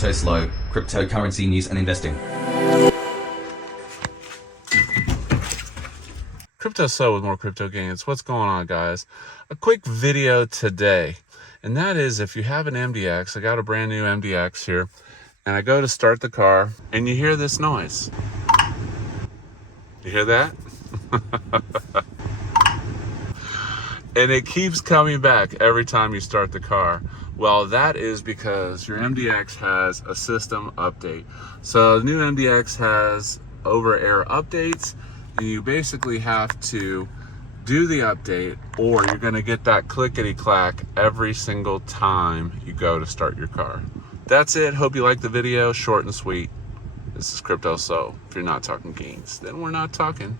Cryptoslo, cryptocurrency news and investing. Cryptoslo with more crypto gains. What's going on, guys? A quick video today, and that is if you have an MDX. I got a brand new MDX here, and I go to start the car, and you hear this noise. You hear that? And it keeps coming back every time you start the car. Well, that is because your MDX has a system update. So the new MDX has over-air updates, and you basically have to do the update, or you're going to get that clickety clack every single time you go to start your car. That's it. Hope you liked the video. Short and sweet. This is Cryptoslo. If you're not talking gains, then we're not talking.